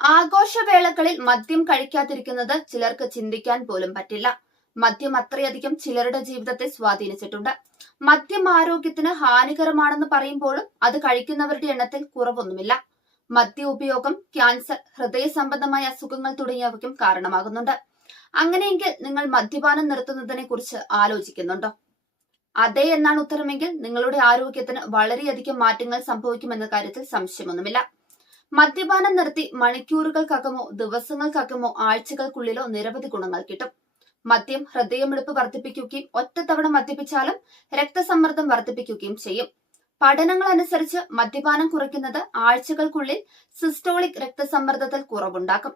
ആഘോഷവേളകളിൽ മദ്യം കഴിക്കാതിരിക്കുന്നത് ചിലർക്ക് ചിന്തിക്കാൻ പോലും പറ്റില്ല. മദ്യം അത്രയധികം ചിലരുടെ ജീവിതത്തെ സ്വാധീനിച്ചിട്ടുണ്ട്. മദ്യം ആരോഗ്യത്തിന് ഹാനികരമാണെന്ന് പറയുമ്പോഴും അത് കഴിക്കുന്നവരുടെ എണ്ണത്തിൽ കുറവൊന്നുമില്ല. മദ്യ ഉപയോഗം ക്യാൻസർ ഹൃദയ സംബന്ധമായ അസുഖങ്ങൾ തുടങ്ങിയവയ്ക്കും കാരണമാകുന്നുണ്ട്. അങ്ങനെയെങ്കിൽ നിങ്ങൾ മദ്യപാനം നിർത്തുന്നതിനെ കുറിച്ച് ആലോചിക്കുന്നുണ്ടോ? അതെ എന്നാണ് ഉത്തരമെങ്കിൽ നിങ്ങളുടെ ആരോഗ്യത്തിന് വളരെയധികം മാറ്റങ്ങൾ സംഭവിക്കുമെന്ന കാര്യത്തിൽ സംശയമൊന്നുമില്ല. മദ്യപാനം നിർത്തി മണിക്കൂറുകൾക്കകമോ ദിവസങ്ങൾക്കകമോ ആഴ്ചകൾക്കുള്ളിലോ നിരവധി ഗുണങ്ങൾ കിട്ടും. മദ്യം ഹൃദയമിടിപ്പ് വർദ്ധിപ്പിക്കുകയും ഒറ്റത്തവണ മദ്യപിച്ചാലും രക്തസമ്മർദ്ദം വർദ്ധിപ്പിക്കുകയും ചെയ്യും. പഠനങ്ങൾ അനുസരിച്ച് മദ്യപാനം കുറയ്ക്കുന്നത് ആഴ്ചകൾക്കുള്ളിൽ സിസ്റ്റോളിക് രക്തസമ്മർദ്ദത്തിൽ കുറവുണ്ടാക്കും.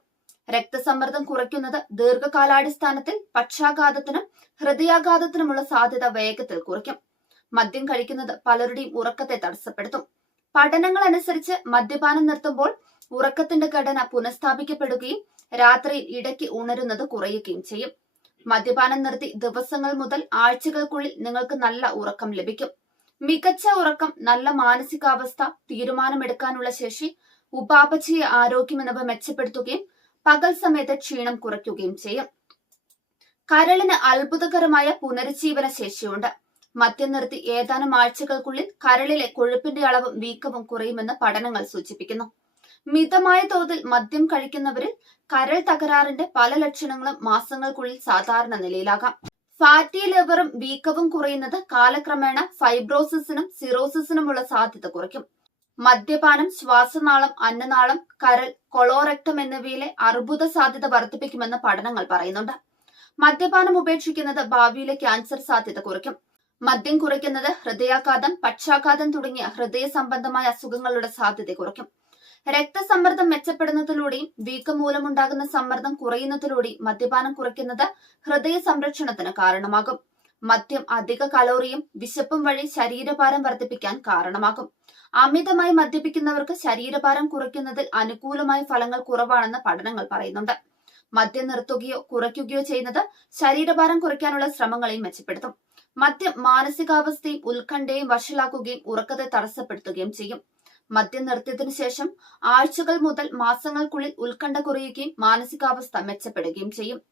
രക്തസമ്മർദ്ദം കുറയ്ക്കുന്നത് ദീർഘകാലാടിസ്ഥാനത്തിൽ പക്ഷാഘാതത്തിനും ഹൃദയാഘാതത്തിനുമുള്ള സാധ്യത വേഗത്തിൽ കുറയ്ക്കും. മദ്യം കഴിക്കുന്നത് പലരുടെയും ഉറക്കത്തെ തടസ്സപ്പെടുത്തും. പഠനങ്ങൾ അനുസരിച്ച് മദ്യപാനം നിർത്തുമ്പോൾ ഉറക്കത്തിന്റെ ഘടന പുനഃസ്ഥാപിക്കപ്പെടുകയും രാത്രിയിൽ ഇടയ്ക്ക് ഉണരുന്നത് കുറയുകയും ചെയ്യും. മദ്യപാനം നിർത്തി ദിവസങ്ങൾ മുതൽ ആഴ്ചകൾക്കുള്ളിൽ നിങ്ങൾക്ക് നല്ല ഉറക്കം ലഭിക്കും. മികച്ച ഉറക്കം നല്ല മാനസികാവസ്ഥ തീരുമാനമെടുക്കാനുള്ള ശേഷി ഉപാപചയ ആരോഗ്യം എന്നിവ മെച്ചപ്പെടുത്തുകയും പകൽ സമയത്ത് ക്ഷീണം കുറയ്ക്കുകയും ചെയ്യും. കരളിന് അത്ഭുതകരമായ പുനരുജ്ജീവന ശേഷിയുണ്ട്. മദ്യം നിർത്തി ഏതാനും ആഴ്ചകൾക്കുള്ളിൽ കരളിലെ കൊഴുപ്പിന്റെ അളവും വീക്കവും കുറയുമെന്ന് പഠനങ്ങൾ സൂചിപ്പിക്കുന്നു. മിതമായ തോതിൽ മദ്യം കഴിക്കുന്നവരിൽ കരൾ തകരാറിന്റെ പല ലക്ഷണങ്ങളും മാസങ്ങൾക്കുള്ളിൽ സാധാരണ നിലയിലാകാം. ഫാറ്റി ലിവറും വീക്കവും കുറയുന്നത് കാലക്രമേണ ഫൈബ്രോസിസിനും സിറോസിസിനുമുള്ള സാധ്യത കുറയ്ക്കും. മദ്യപാനം ശ്വാസനാളം അന്നനാളം കരൾ കൊളോറക്ടം എന്നിവയിലെ അർബുദ സാധ്യത വർദ്ധിപ്പിക്കുമെന്ന് പഠനങ്ങൾ പറയുന്നുണ്ട്. മദ്യപാനം ഉപേക്ഷിക്കുന്നത് ഭാവിയിലെ ക്യാൻസർ സാധ്യത കുറയ്ക്കും. മദ്യം കുറയ്ക്കുന്നത് ഹൃദയാഘാതം പക്ഷാഘാതം തുടങ്ങിയ ഹൃദയ സംബന്ധമായ അസുഖങ്ങളുടെ സാധ്യത കുറയ്ക്കും. രക്തസമ്മർദ്ദം മെച്ചപ്പെടുന്നതിലൂടെയും വീക്കം മൂലമുണ്ടാകുന്ന സമ്മർദ്ദം കുറയുന്നതിലൂടെയും മദ്യപാനം കുറയ്ക്കുന്നത് ഹൃദയ സംരക്ഷണത്തിന് കാരണമാകും. മദ്യം അധിക കലോറിയും വിശപ്പും വഴി ശരീരഭാരം വർദ്ധിപ്പിക്കാൻ കാരണമാകും. അമിതമായി മദ്യപിക്കുന്നവർക്ക് ശരീരഭാരം കുറയ്ക്കുന്നതിൽ അനുകൂലമായ ഫലങ്ങൾ കുറവാണെന്ന് പഠനങ്ങൾ പറയുന്നുണ്ട്. മദ്യം നിർത്തുകയോ കുറയ്ക്കുകയോ ചെയ്യുന്നത് ശരീരഭാരം കുറയ്ക്കാനുള്ള ശ്രമങ്ങളെയും മെച്ചപ്പെടുത്തും. മദ്യം മാനസികാവസ്ഥയും ഉത്കണ്ഠയും വഷളാക്കുകയും ഉറക്കത്തെ തടസ്സപ്പെടുത്തുകയും ചെയ്യും. മദ്യം നിർത്തിയതിനു ശേഷം ആഴ്ചകൾ മുതൽ മാസങ്ങൾക്കുള്ളിൽ ഉത്കണ്ഠ കുറയുകയും മാനസികാവസ്ഥ മെച്ചപ്പെടുകയും ചെയ്യും.